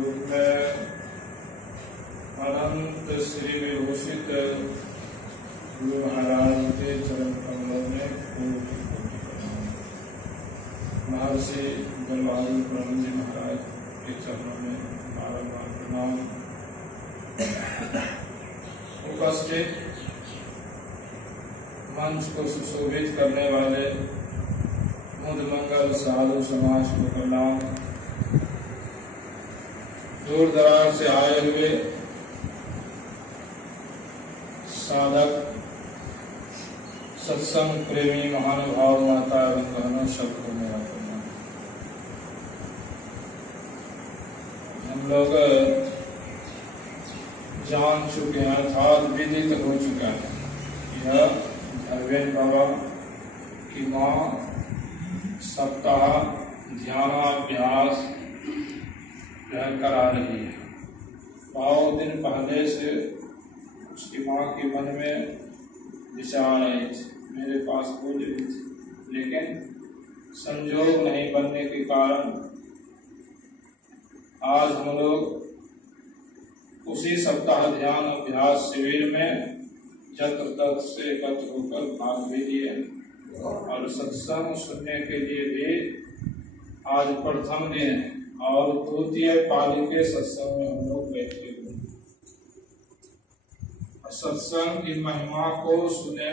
रूप में अनंत श्री विभूषित गुरु महाराज के चरण कमलों में कोटि कोटि प्रणाम। महर्षि बलबहादुर ब्रह्म जी महाराज के चरणों में बारंबार प्रणाम। उपस्थित मंच को सुशोभित करने वाले मुदमंगल साधु समाज को प्रणाम। दूर दराज से आए हुए साधक सत्संग प्रेमी महानुभाव माता एवं बहनों सबको मेरा प्रणाम। हम लोग जान चुके हैं, अर्थात विदित हो चुका है। यह धर्मेंद्र बाबा की माँ सप्ताह ध्यानाभ्यास करा रही है। बहुत दिन पहले से उसकी माँ के मन में विचार आई थी, मेरे पास बोली भी थी, लेकिन संयोग नहीं बनने के कारण आज हम लोग उसी सप्ताह ध्यान अभ्यास शिविर में जत्र तत्र से एकत्र होकर भाग भी लिए और सत्संग सुनने के लिए भी आज प्रथम दिन और द्वितीय पाली के सत्संग में हम लोग बैठे हुए। सत्संग की महिमा को सुने।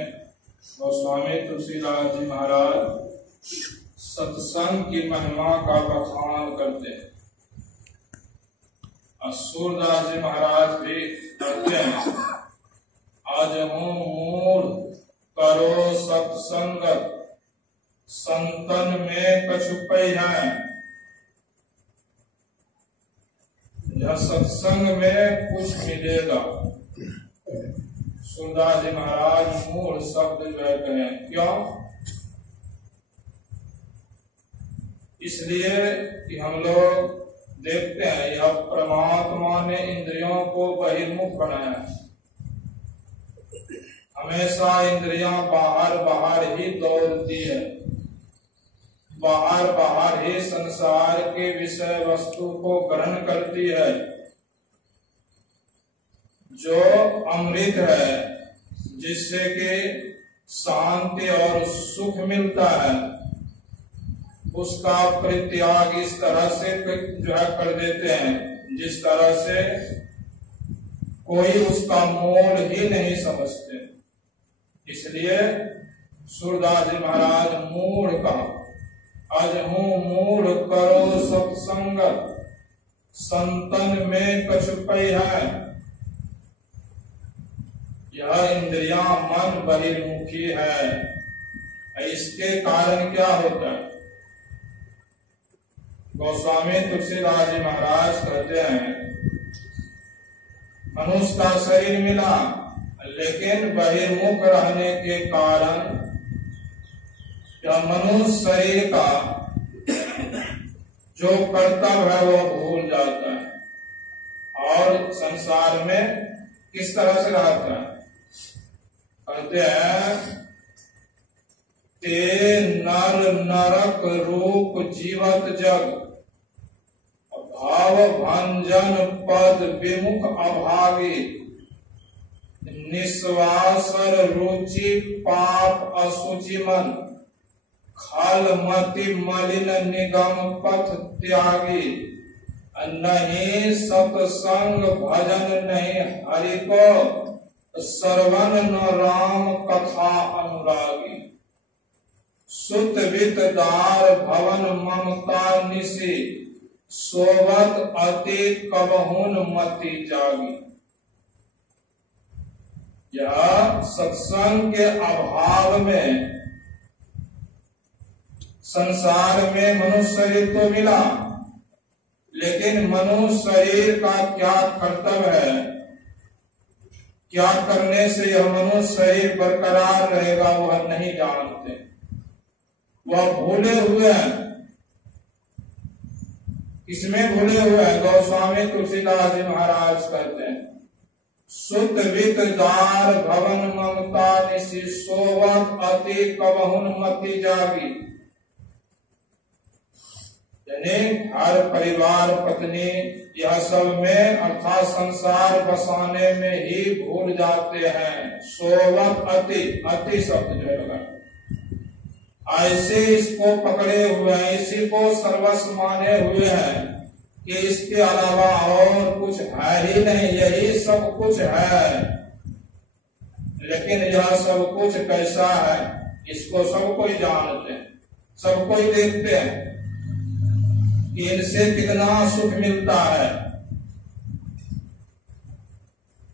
गोस्वामी तुलसीदास जी महाराज सत्संग की महिमा का बखान करते हैं। सूरदास जी महाराज भी कहते हैं, आज हूँ मूढ़ करो सत्संग संतन में कछुपई है। यह सत्संग में कुछ मिलेगा। सूरदास जी महाराज मूढ़ शब्द जो है कहें, क्यों? इसलिए कि हम लोग देखते हैं यह परमात्मा ने इंद्रियों को बहिर्मुख बनाया है। हमेशा इंद्रियां बाहर बाहर ही दौड़ती है, बाहर बाहर ही संसार के विषय वस्तु को ग्रहण करती है। जो अमृत है, जिससे कि शांति और सुख मिलता है, उसका परित्याग इस तरह से जो है कर देते हैं जिस तरह से कोई उसका मोल ही नहीं समझते। इसलिए सूरदास जी महाराज मूढ़ का आज हूँ मूढ़ करो सत्संग संतन में कछुपई है। यह इंद्रियां मन बहिर्मुखी है। इसके कारण क्या होता है? गोस्वामी तुलसीदास जी महाराज कहते हैं, मनुष्य का शरीर मिला, लेकिन बहिर्मुख रहने के कारण यह मनुष्य शरीर का जो कर्तव्य है वो भूल जाता है और संसार में किस तरह से रहता है। कहते हैं, ते नर नरक रूप जीवत जग भाव भंजन पद विमुख अभावी निस्वासर रुचि पाप असुचि मन खल मति मलिन निगम पथ त्यागी नहीं सत्संग भजन नहीं हरि को श्रवण न राम कथा अनुरागी सुत वित दार भवन ममता निशी सोवत अति कबहुन मति जागी। यह सत्संग के अभाव में संसार में मनुष्य शरीर तो मिला, लेकिन मनुष्य शरीर का क्या कर्तव्य है, क्या करने से यह मनुष्य शरीर बरकरार रहेगा, वह नहीं जानते। वह भूले हुए हैं। इसमें भूले हुए हैं। गोस्वामी तुलसीदास जी महाराज कहते हैं, सुत वित दार भवन ममता निशी सोवत अति कबहुन मति जागी। यानी घर परिवार पत्नी यह सब में अर्थात संसार बसाने में ही भूल जाते हैं। सोवत अति, अति शब्द जो लगा, ऐसे इसको पकड़े हुए हैं, इसी को सर्वस्व माने हुए हैं कि इसके अलावा और कुछ है ही नहीं, यही सब कुछ है। लेकिन यह सब कुछ कैसा है, इसको सब कोई जानते हैं, सब कोई देखते हैं कि इनसे कितना सुख मिलता है।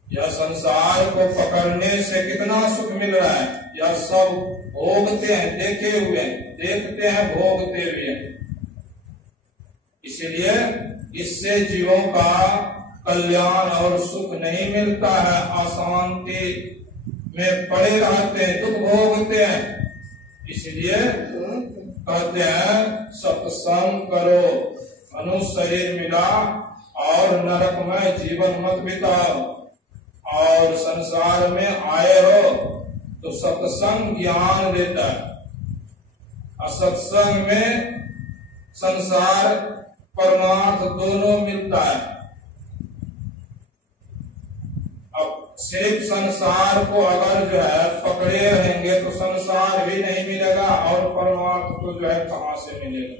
यह संसार को पकड़ने से कितना सुख मिल रहा है, यह सब भोगते हैं, देखे हुए, देखते हैं, भोगते हुए। इसलिए इससे जीवों का कल्याण और सुख नहीं मिलता है, अशांति में पड़े रहते हैं, दुख भोगते हैं। इसलिए कहते हैं सत्संग करो, मनुष्य शरीर मिला और नरकमय जीवन मत बिताओ, और संसार में आए हो तो सत्संग ज्ञान देता है। असत्संग में संसार परमार्थ दोनों मिलता है। अब सिर्फ संसार को अगर जो है पकड़े रहेंगे तो संसार भी नहीं मिलेगा और परमार्थ तो जो है कहां से मिलेगा,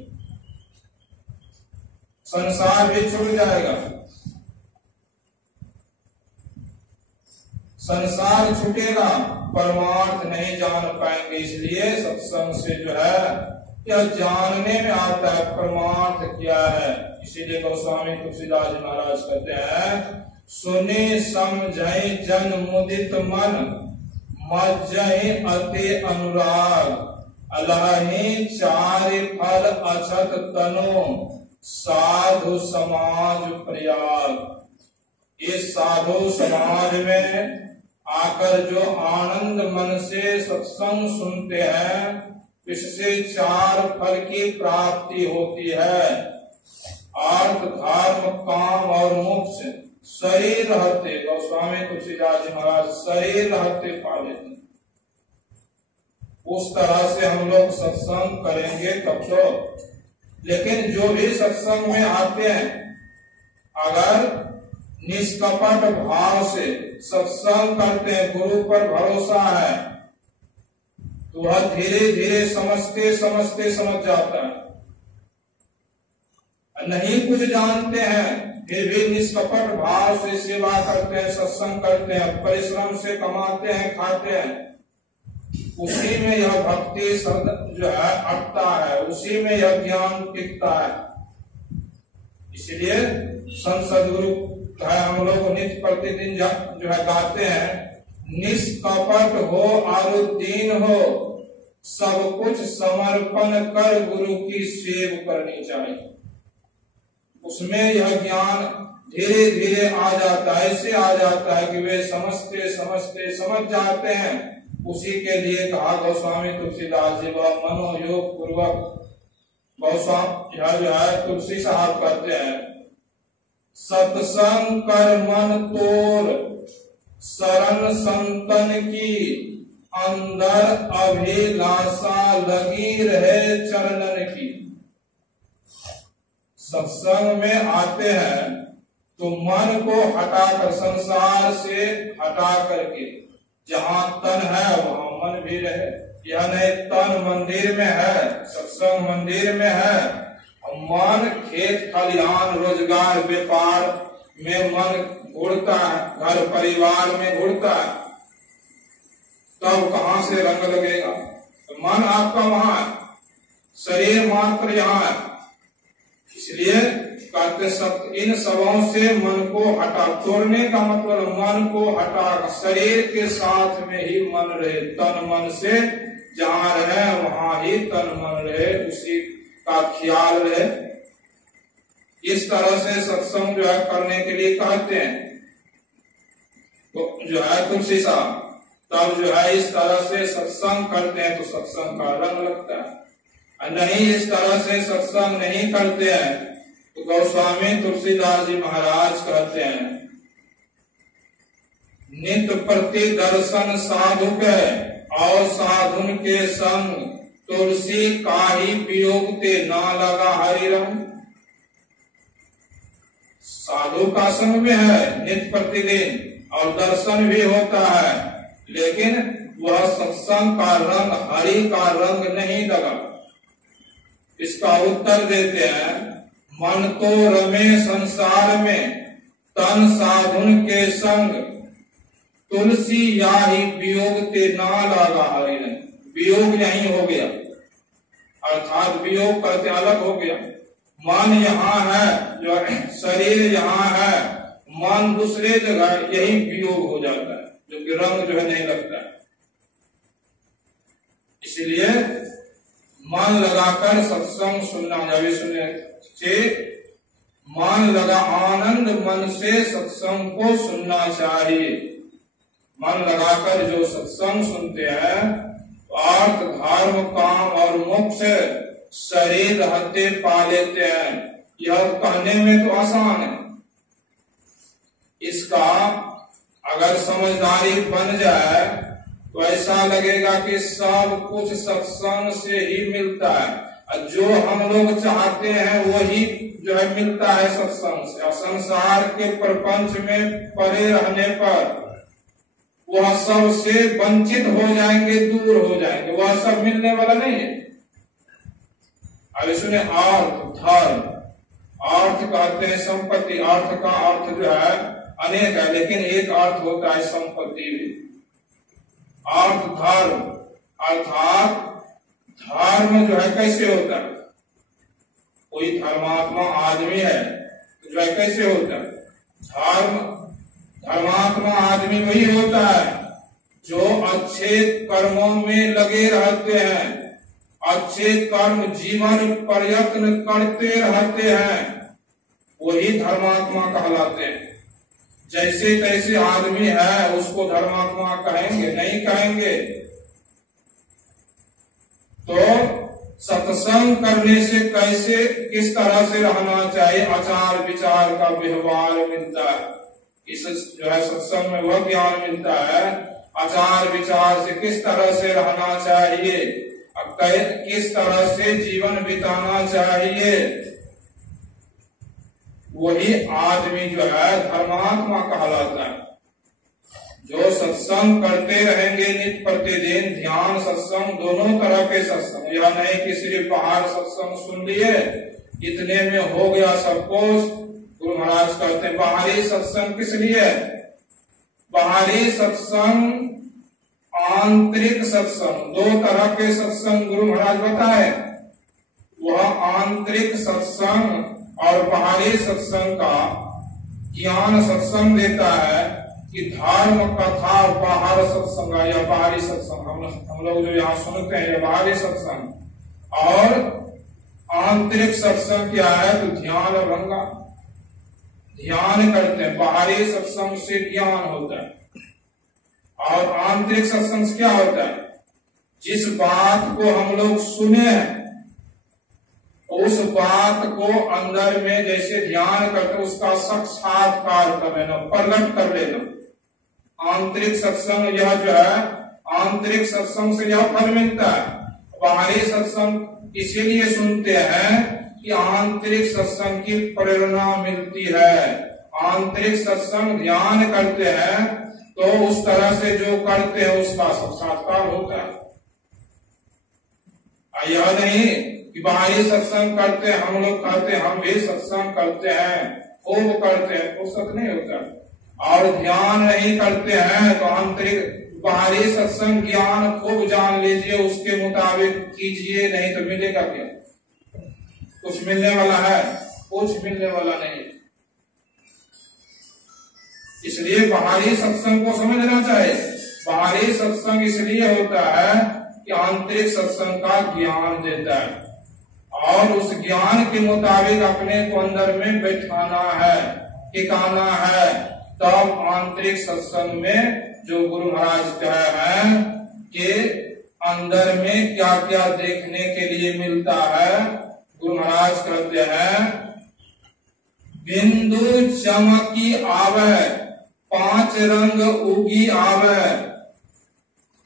संसार भी छूट जाएगा। संसार छूटेगा, परमार्थ नहीं जान पाएंगे। इसलिए सत्संग से जो है यह जानने में आता है परमार्थ क्या है। इसीलिए गोस्वामी तुलसीदास जी महाराज कहते हैं, सुने समझे जन मुदित मन, मज्जहि अति अनुराग, अलहि चार फल अछत तनो, साधु समाज प्रयाग। इस साधु समाज में आकर जो आनंद मन से सत्संग सुनते हैं, इससे चार फल की प्राप्ति होती है। अर्थ, धर्म, काम और मोक्ष शरीर रहते, गोस्वामी तुलसीदास जी महाराज शरीर रहते पा लेते। उस तरह से हम लोग सत्संग करेंगे तब तो। लेकिन जो भी सत्संग में आते हैं, अगर निष्कपट भाव से सत्संग करते हैं, गुरु पर भरोसा है, तो वह धीरे धीरे समझते समझते समझ जाता है। नहीं कुछ जानते हैं फिर भी निष्कपट भाव से सेवा करते हैं, सत्संग करते हैं, परिश्रम से कमाते हैं, खाते हैं, उसी में यह भक्ति जो है अटता है, उसी में यह ज्ञान टिकता है। इसलिए संत सद्गुरु हम लोग नित्य प्रतिदिन जो है गाते हैं, निष्कपट हो आरुद्दीन हो, सब कुछ समर्पण कर गुरु की सेव करनी चाहिए। उसमें यह ज्ञान धीरे धीरे आ जाता है, ऐसे आ जाता है कि वे समझते समझते समझ जाते हैं। उसी के लिए कहा गोस्वामी तुलसीदास जी, वह मनोयोग पूर्वक गोस्वामी जो है तुलसी साहब कहते हैं, सत्संग कर मन तोर, शरण संतन की, अंदर अभिलाषा लगी रहे चरणन की। सत्संग में आते हैं तो मन को हटाकर, संसार से हटा करके, जहाँ तन है वहाँ मन भी रहे। यह नहीं तन मंदिर में है, सत्संग मंदिर में है, और मन खेत खलिहान रोजगार व्यापार में मन घुड़ता है, घर परिवार में घुड़ता है, तब कहाँ से रंग लगेगा। तो मन आपका वहां है, शरीर मात्र यहाँ है। इसलिए कहते सब इन सबों से मन को हटा, तोड़ने का मतलब मन को हटा, शरीर के साथ में ही मन रहे, तन मन से जहाँ रहे वहां ही तन मन रहे, उसी का ख्याल रहे। इस तरह से सत्संग जो है करने के लिए कहते हैं, तो जो है तुलसी साहब, तब जो है इस तरह से सत्संग करते हैं तो सत्संग का रंग लगता है। नहीं इस तरह से सत्संग नहीं करते हैं तो गोस्वामी तुलसीदास जी महाराज कहते हैं, नित्य प्रति दर्शन साधु के और साधुन के संग, तुलसी काही वियोग ते ना लगा हरि रंग। साधु का संग में है नित्य प्रतिदिन और दर्शन भी होता है, लेकिन वह सत्संग का रंग, हरि का रंग नहीं लगा। इसका उत्तर देते हैं, मन तो रमे संसार में तन साधुन के संग, तुलसी याही वियोग ते ना लगा हरि रंग। वियोग यही हो गया, अर्थात वियोग करते अलग हो गया। मन यहाँ है, जो शरीर यहाँ है, मन दूसरे जगह, यही वियोग हो जाता है, जो कि रंग जो है नहीं लगता है। इसलिए मन लगाकर सत्संग सुनना चाहिए। सुनने मन लगा, आनंद मन से सत्संग को सुनना चाहिए। मन लगाकर जो सत्संग सुनते हैं, अर्थ धर्म काम और मोक्ष शरीर रहते पा लेते हैं। यह कहने में तो आसान है, इसका अगर समझदारी बन जाए तो ऐसा लगेगा कि सब कुछ सत्संग से ही मिलता है, और जो हम लोग चाहते हैं वही जो है मिलता है सत्संग से। संसार के प्रपंच में पड़े रहने पर वह सब से वंचित हो जाएंगे, दूर हो जाएंगे, वह सब मिलने वाला नहीं है। अब इसमें अर्थ धर्म, अर्थ कहते हैं संपत्ति, अर्थ का अर्थ जो है अनेक है, लेकिन एक अर्थ होता है संपत्ति भी। अर्थ धर्म, अर्थात धर्म जो है कैसे होता है, कोई धर्मात्मा आदमी है जो है कैसे होता है, धर्मात्मा आदमी वही होता है जो अच्छे कर्मों में लगे रहते हैं, अच्छे कर्म जीवन प्रयत्न करते रहते हैं, वही धर्मात्मा कहलाते हैं। जैसे तैसे आदमी है उसको धर्मात्मा कहेंगे नहीं कहेंगे। तो सत्संग करने से कैसे, किस तरह से रहना चाहिए, आचार विचार का व्यवहार मिलता है। इस जो है सत्संग में वह ज्ञान मिलता है, आचार विचार से किस तरह से रहना चाहिए, किस तरह से जीवन बिताना चाहिए, वही आदमी जो है धर्मात्मा कहलाता है। जो सत्संग करते रहेंगे नित्य प्रतिदिन, ध्यान सत्संग, दोनों तरह के सत्संग, यह नहीं कि सिर्फ बाहर सत्संग सुन लिए इतने में हो गया सब कुछ। गुरु महाराज कहते हैं बाहरी सत्संग किस लिए, बाहरी सत्संग आंतरिक सत्संग, दो तरह के सत्संग गुरु महाराज बताए। वह आंतरिक सत्संग और बाहरी सत्संग का ज्ञान सत्संग देता है कि धर्म कथा बाहर सत्संग या बाहरी सत्संग, हम लोग जो यहाँ सुनते हैं बाहरी सत्संग। और आंतरिक सत्संग क्या है, तो ध्यान भंगा, ध्यान करते हैं। बाहरी सत्संग से ज्ञान होता है और आंतरिक सत्संग से क्या होता है, जिस बात को हम लोग सुने हैं उस बात को अंदर में जैसे ध्यान करते उसका साक्षात्कार कर लेना, प्रकट कर लेना। आंतरिक सत्संग यह जो है, आंतरिक सत्संग से यह फल मिलता है। बाहरी सत्संग इसीलिए सुनते हैं कि आंतरिक सत्संग की प्रेरणा मिलती है। आंतरिक सत्संग ध्यान करते हैं तो उस तरह से जो करते हैं उसका साक्षात्कार होता है। यह नहीं कि बाहरी सत्संग करते हैं, हम लोग करते हैं, हम भी सत्संग करते हैं, खूब करते हैं, वो सत्य नहीं होता। और ध्यान नहीं करते हैं तो आंतरिक बाहरी सत्संग ज्ञान खूब जान लीजिए, उसके मुताबिक कीजिए, नहीं तो मिलेगा क्या, कुछ मिलने वाला है, कुछ मिलने वाला नहीं। इसलिए बाहरी सत्संग को समझना चाहिए। बाहरी सत्संग इसलिए होता है कि आंतरिक सत्संग का ज्ञान देता है और उस ज्ञान के मुताबिक अपने को अंदर में बैठाना है, टिकाना है। तब आंतरिक सत्संग में जो गुरु महाराज कहे हैं कि अंदर में क्या क्या देखने के लिए मिलता है, गुरु महाराज कहते हैं बिंदु चमकी आवे, 5 रंग उगी आवे,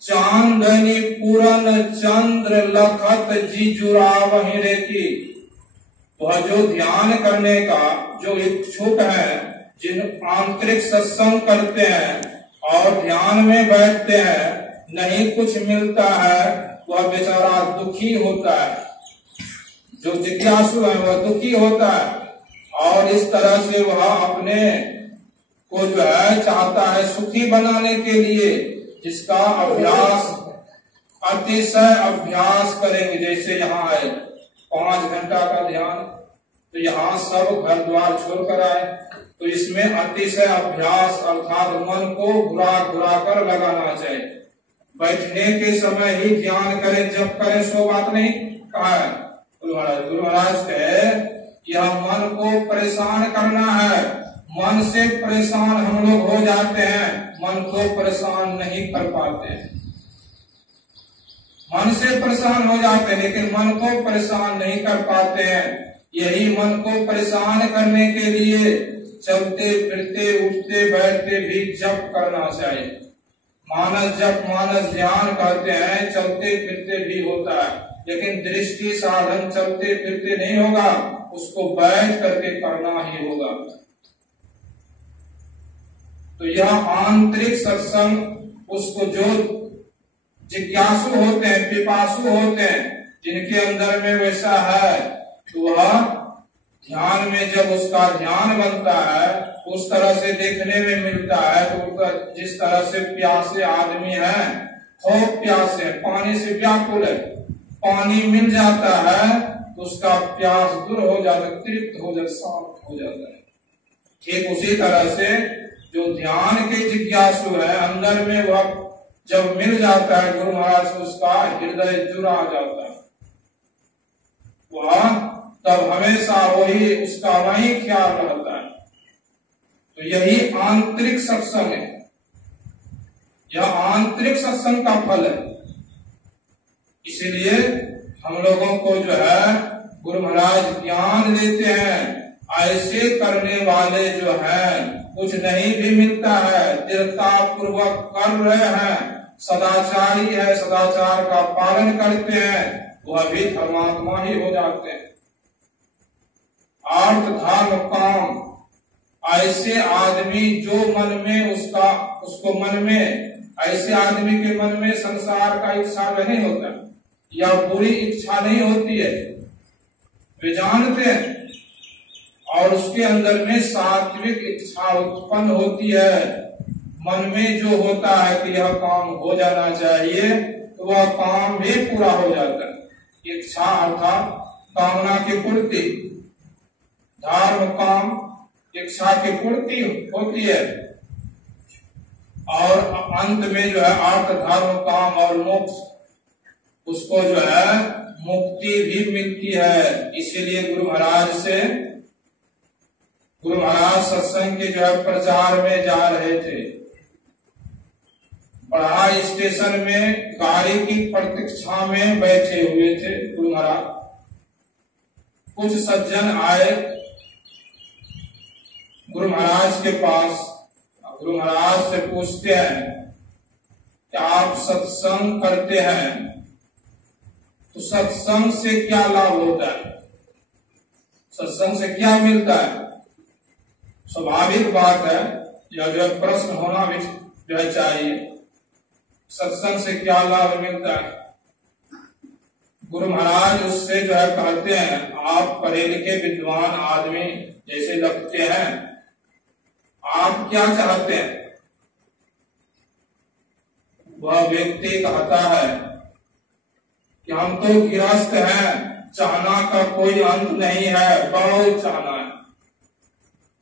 चांदनी पूरन चंद्र लखत जी जुरावहि रेखी। वह जो ध्यान करने का जो इच्छुक है, जिन आंतरिक सत्संग करते हैं और ध्यान में बैठते हैं, नहीं कुछ मिलता है, वह बेचारा दुखी होता है। जो जिज्ञासु है वह दुखी होता है और इस तरह से वह अपने को जो है चाहता है सुखी बनाने के लिए, जिसका अभ्यास अतिशय अभ्यास करेंगे। जैसे यहाँ आए 5 घंटा का ध्यान, तो यहाँ सब घर द्वार छोड़कर आए, तो इसमें अतिशय अभ्यास अर्थात मन को घुरा घुरा कर लगाना चाहिए। बैठने के समय ही ध्यान करें, जब करें सो बात नहीं कहा है गुरु महाराज कहे, यह मन को परेशान करना है। मन से परेशान हम लोग हो जाते हैं, मन को परेशान नहीं कर पाते। मन से परेशान हो जाते हैं लेकिन मन को परेशान नहीं कर पाते हैं। यही मन को परेशान करने के लिए चलते फिरते उठते बैठते भी जप करना चाहिए। मानस जप मानस ध्यान करते हैं, चलते फिरते भी होता है, लेकिन दृष्टि साधन चलते फिरते नहीं होगा, उसको बैठ करके करना ही होगा। तो यह आंतरिक सत्संग उसको जो जिज्ञासु होते हैं, पिपासु होते हैं, जिनके अंदर में वैसा है, तो वह ध्यान में जब उसका ध्यान बनता है, उस तरह से देखने में मिलता है। तो जिस तरह से प्यासे आदमी है, खूब प्यास है, पानी से व्याकुल है, पानी मिल जाता है तो उसका प्यास दूर हो जाता है, तृप्त हो जाता, शांत हो जाता है। ठीक उसी तरह से जो ध्यान के जिज्ञासु है, अंदर में वह जब मिल जाता है गुरु महाराज से, उसका हृदय जुड़ा जाता है। वह तब हमेशा वही उसका वही ख्याल रहता है। तो यही आंतरिक सत्संग है, यह आंतरिक सत्संग का फल है। इसीलिए हम लोगों को जो है गुरु महाराज ज्ञान देते हैं। ऐसे करने वाले जो हैं, कुछ नहीं भी मिलता है, दृढ़ता पूर्वक कर रहे हैं, सदाचारी है, सदाचार का पालन करते हैं, वह भी धर्मात्मा ही हो जाते हैं। अर्थ धर्म काम, ऐसे आदमी जो मन में उसको मन में, ऐसे आदमी के मन में संसार का इच्छा नहीं होता या बुरी इच्छा नहीं होती है, वे जानते हैं, और उसके अंदर में सात्विक इच्छा उत्पन्न होती है। मन में जो होता है कि यह काम हो जाना चाहिए, तो वह काम भी पूरा हो जाता है। इच्छा अर्थात कामना की पूर्ति, धर्म काम इच्छा की पूर्ति होती है, और अंत में जो है अर्थ धर्म काम और मोक्ष, उसको जो है मुक्ति भी मिलती है। इसीलिए गुरु महाराज सत्संग के जो है प्रचार में जा रहे थे। पढ़ाई स्टेशन में गाड़ी की प्रतीक्षा में बैठे हुए थे गुरु महाराज। कुछ सज्जन आए गुरु महाराज के पास। गुरु महाराज से पूछते हैं कि आप सत्संग करते हैं तो सत्संग से क्या लाभ होता है, सत्संग से क्या मिलता है। स्वाभाविक बात है, यह जो प्रश्न होना भी जो है चाहिए, सत्संग से क्या लाभ मिलता है। गुरु महाराज उससे जो है कहते हैं, आप पढ़े लिखे विद्वान आदमी जैसे लगते हैं, आप क्या चाहते हैं। वह व्यक्ति कहता है कि हम तो गृहस्थ हैं, चाहना का कोई अंत नहीं है, बहुत चाहना है।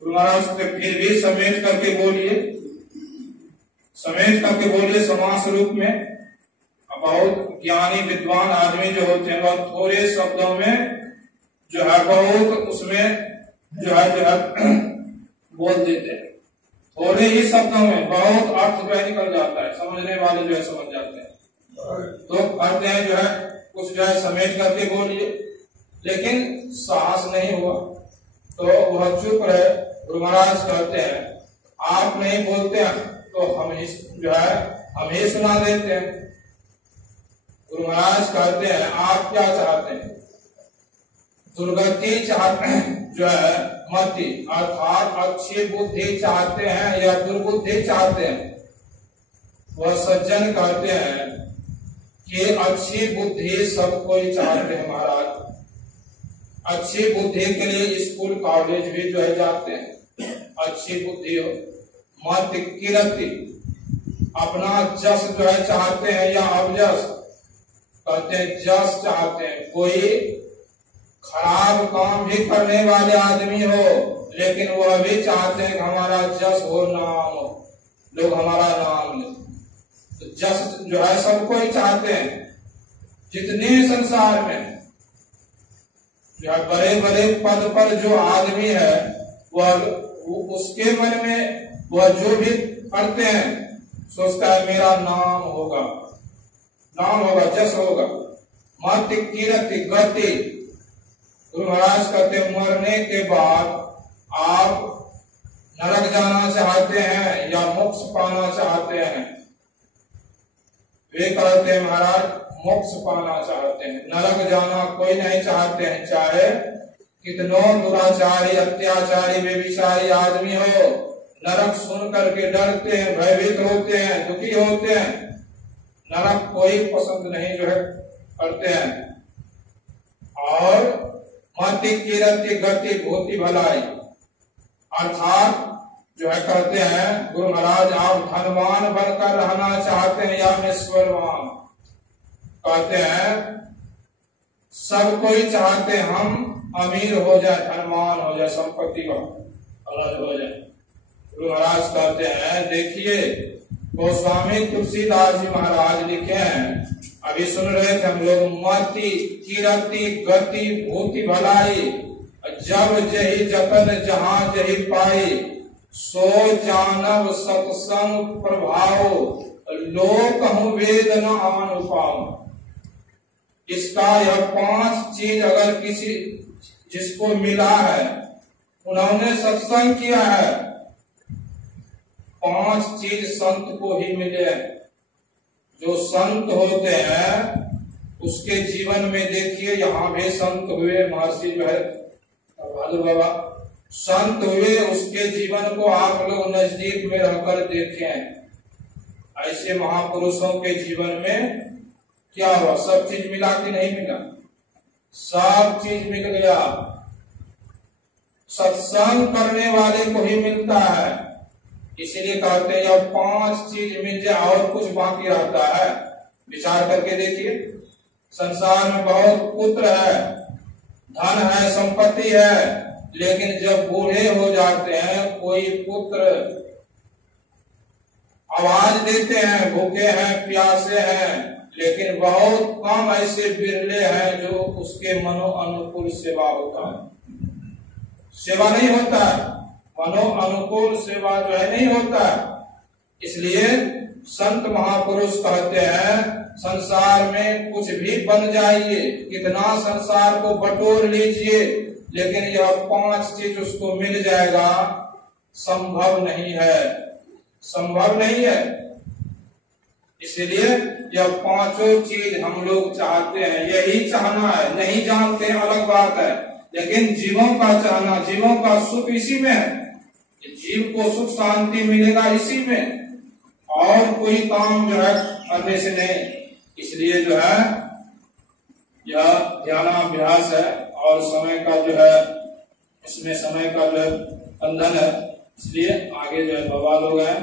गुरु महाराज फिर भी समेट करके बोलिए समास रूप में। बहुत ज्ञानी विद्वान आदमी जो होते हैं वह थोड़े शब्दों में जो है बहुत उसमें जो है बोल देते हैं। थोड़े ही शब्दों में बहुत अर्थ जो है निकल जाता है, समझने वाले जो है समझ जाते हैं। तो कहते हैं जो है कुछ जो है समेट करके बोलिए, लेकिन साहस नहीं हुआ तो वह चुप रहे। गुरु महाराज कहते हैं आप नहीं बोलते हैं तो हम ही जो है हम ही सुना देते हैं। गुरु महाराज कहते हैं आप क्या चाहते हैं? दुर्गति चाहते हैं जो है मति, अर्थात अच्छी बुद्धि चाहते हैं या दुर्बुद्धि चाहते हैं? वह सज्जन कहते हैं कि अच्छी बुद्धि सब कोई चाहते हैं महाराज। अच्छी बुद्धि के लिए स्कूल कॉलेज भी जो है जाते हैं, अच्छी बुद्धि हो। मत कीर्ति, अपना जस जो है चाहते हैं या अवजस, कहते हैं जस चाहते हैं। कोई खराब काम भी करने वाले आदमी हो लेकिन वह भी चाहते हैं कि हमारा जस हो, नाम हो, लोग हमारा नाम ले। तो जस जो है सबको ही चाहते हैं। जितने संसार में जो है बड़े बड़े पद पर जो आदमी है वह उसके मन में वह जो भी करते हैं सोचता है मेरा नाम होगा, नाम होगा, जस होगा। मत कीर्ति गति, गुरु महाराज कहते मरने के बाद आप नरक जाना चाहते हैं या मोक्ष पाना चाहते हैं? वे कहते हैं महाराज मोक्ष पाना चाहते हैं, नरक जाना कोई नहीं चाहते हैं। चाहे कितनों दुराचारी, अत्याचारी, बेविचारी आदमी हो, नरक सुन करके डरते हैं, भयभीत होते हैं, दुखी होते हैं। नरक कोई पसंद नहीं जो है करते हैं। और मति कीर्ति गति भूति भलाई, अर्थात जो है कहते हैं गुरु महाराज आप धनवान बनकर रहना चाहते हैं या ऐश्वर्यवान? कहते हैं सब कोई चाहते हैं हम अमीर हो जाए, धनवान हो जाए, संपत्ति अलग हो जाए। गुरु महाराज कहते हैं देखिए गोस्वामी तुलसीदास जी महाराज लिखे हैं, अभी सुन रहे थे हम लोग, मति कीर्ति गति भूति भलाई, जब जही जतन जहां जही पाई, सो जानव सत्संग प्रभाव, लोक हूं वेद न आन पाओ। इसका यह 5 चीज अगर किसी जिसको मिला है, उन्होंने सत्संग किया है, 5 चीज संत को ही मिले। जो संत होते हैं उसके जीवन में देखिए, यहाँ भी संत हुए, महर्षि बहादुर बाबा संत हुए, उसके जीवन को आप लोग नजदीक में रहकर देखें। ऐसे महापुरुषों के जीवन में क्या हुआ? सब चीज मिला कि नहीं मिला? सब चीज मिल गया। सत्संग करने वाले को ही मिलता है। इसीलिए कहते हैं जब 5 चीज मिल जाए और कुछ बाकी रहता है। विचार करके देखिए, संसार में बहुत पुत्र है, धन है, संपत्ति है, लेकिन जब बूढ़े हो जाते हैं कोई पुत्र आवाज देते हैं, भूखे हैं, प्यासे हैं, लेकिन बहुत कम ऐसे बिरले हैं जो उसके मनो अनुकूल सेवा होता है। सेवा नहीं होता है, मनो अनुकूल सेवा जो है नहीं होता। इसलिए संत महापुरुष कहते हैं संसार में कुछ भी बन जाइए, कितना संसार को बटोर लीजिए, लेकिन यह 5 चीज उसको मिल जाएगा, संभव नहीं है, संभव नहीं है। इसलिए यह 5 चीज हम लोग चाहते हैं, यही चाहना है। नहीं जानते हैं अलग बात है, लेकिन जीवों का चाहना, जीवों का सुख इसी में है। जीव को सुख शांति मिलेगा इसी में, और कोई काम जो है करने से नहीं। इसलिए जो है यह ध्यानाभ्यास है, और समय का जो है इसमें समय का जो है बंधन है। इसलिए आगे जो है बाबा लोग हैं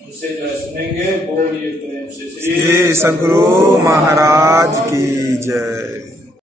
उनसे जो है सुनेंगे। बोलिए प्रेम से श्री सद्गुरु महाराज की जय।